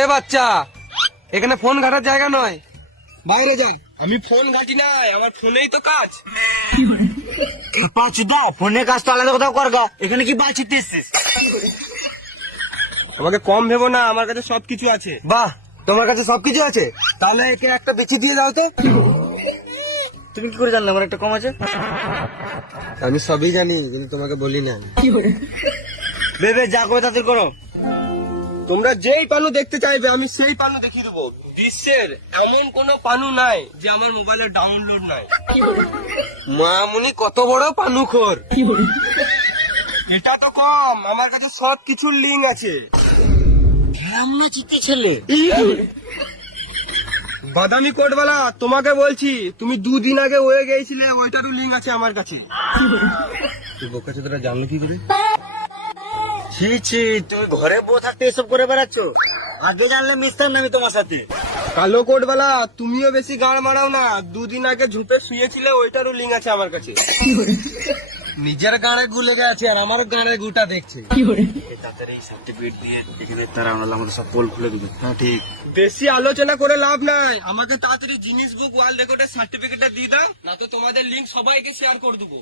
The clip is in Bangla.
এ বাচ্চা, এখানে ফোন ঘাটার জায়গা নয়, বাইরে যা। আমি ফোন ঘাটি নাই, আমার ফোনেই তো কাজ। পাঁচুদা ফোনের কাজ তো আলাদা কোথাও করগা, এখানে কি বালছিতে এসছিস? আমাকে কম ভেবো না, আমার কাছে সবকিছু আছে। বাহ, তোমার কাছে সবকিছু আছে, তাহলে একে একটা বেশি দিয়ে দাও তো। তুমি কি করে জানলে আমার একটা কম আছে? আমি সবই জানি, কিন্তু তোমাকে বলি না। বেবে যা করে তাদের করো। তোমরা যেই পানু দেখতে চাইবে আমি সেই পানু দেখিয়ে দেবো। বিশ্বের এমন কোনো পানু নাই যে আমার মোবাইলে ডাউনলোড নাই। মামুনি কত বড় পানুখোর। এটা তো কম, আমার কাছে সব কিছুর লিঙ্ক আছে। আমরা চিত্তি ছেলে। বাদামি কোটওয়ালা, তোমাকে বলছি, তুমি 2 দিন আগে হয়ে গিয়েছিলে, ওইটারও লিঙ্ক আছে আমার কাছে। তুই বোকা চোদরা জানলি কি করে? ছি ছি, তুমি ঘরে বসে থাকতে এসব করে বেড়াচ্ছ? আগে জানলে মিশতাম না আমি তোমার সাথে। কালো কোটওয়ালা, তুমিও বেশি গাড় মারাও না। 2 দিন আগে ঝুপে শুয়েছিলে, ওইটারও লিঙ্ক আছে আমার কাছে। নিজের গাড়ে গুলে গেছে আর আমার গাড়ে গুটা দেখছে। তাড়াতাড়ি এই সার্টিফিকেট দিয়ে এখানে তারা আমাদের সব পোল খুলে দিবে। হ্যাঁ ঠিক। বেশি আলোচনা করে লাভ নাই, আমাকে তাড়াতাড়ি জিনিস বুক ওয়ার্ল্ড রেকর্ডের সার্টিফিকেটটা দিয়ে দাও, না তো তোমাদের লিঙ্ক সবাইকে শেয়ার করে দেবো।